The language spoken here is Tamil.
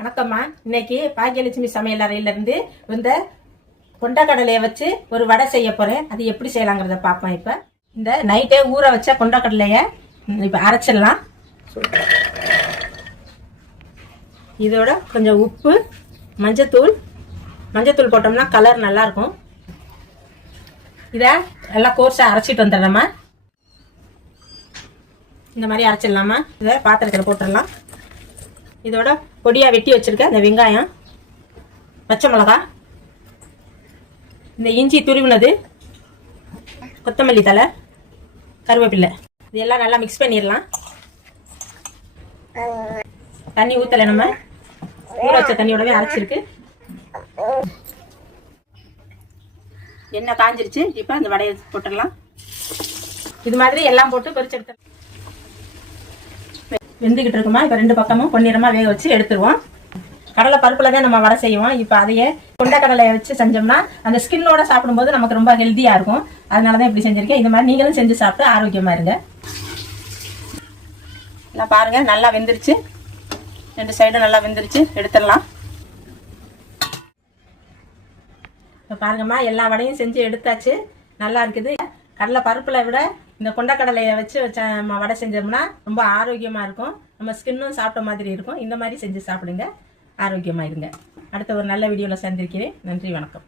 வணக்கம்மா. இன்னைக்கு பாக்கியலட்சுமி சமையல் அறையிலிருந்து இந்த கொண்டக்கடலையை வச்சு ஒரு வடை செய்ய போறேன். அது எப்படி செய்யலாங்கிறத பார்ப்போம். இப்போ இந்த நைட்டே ஊற வச்ச கொண்டக்கடலையை இப்போ அரைச்சிடலாம். இதோட கொஞ்சம் உப்பு, மஞ்சத்தூள் போட்டோம்னா கலர் நல்லா இருக்கும். இதை நல்லா கோர்ஸா அரைச்சிட்டு வந்துடுறோம்மா. இந்த மாதிரி அரைச்சிடலாமா. இதை பாத்திரத்தில் போட்டுடலாம். இதோட பொடியா வெட்டி வச்சிருக்க இந்த வெங்காயம், பச்சை மிளகா, இந்த இஞ்சி துருவினது, கொத்தமல்லி தழை, கருவேப்பிலை, இதெல்லாம் நல்லா மிக்ஸ் பண்ணிடலாம். தண்ணி ஊற்றலை, நம்ம ஊற வச்ச தண்ணியோடவே அரைச்சிருக்கு. எண்ணெய் காஞ்சிருச்சு. இப்போ இந்த வடையை போட்டுடலாம். இது மாதிரி எல்லாம் போட்டு பொரிச்சு எடுத்து வெந்துக்கிட்டு இருக்குமா. இப்போ 2 பக்கமும் பொன்னிறமா வேக வச்சு எடுத்துருவோம். கடலை பருப்புல தான் நம்ம வடை செய்வோம். இப்போ அதையே கொண்டக்கடலையை வச்சு செஞ்சோம்னா அந்த ஸ்கின்னோட சாப்பிடும்போது நமக்கு ரொம்ப ஹெல்த்தியா இருக்கும். அதனால தான் இப்படி செஞ்சிருக்கேன். இந்த மாதிரி நீங்களும் செஞ்சு சாப்பிட்டு ஆரோக்கியமா இருங்க. எல்லாம் பாருங்க, நல்லா வெந்துருச்சு. 2 சைடும் நல்லா வெந்துருச்சு. எடுத்துடலாம். இப்போ பாருங்கம்மா, எல்லா வடையும் செஞ்சு எடுத்தாச்சு. நல்லா இருக்குது. கடலை பருப்புல விட இந்த கொண்டக்கடலையை வச்சு நம்ம வடை செஞ்சோம்னா ரொம்ப ஆரோக்கியமா இருக்கும். நம்ம ஸ்கின்னும் சாப்பிட்ட மாதிரி இருக்கும். இந்த மாதிரி செஞ்சு சாப்பிடுங்க, ஆரோக்கியமா இருங்க. அடுத்த ஒரு நல்ல வீடியோவில் சந்திக்கிறேன். நன்றி, வணக்கம்.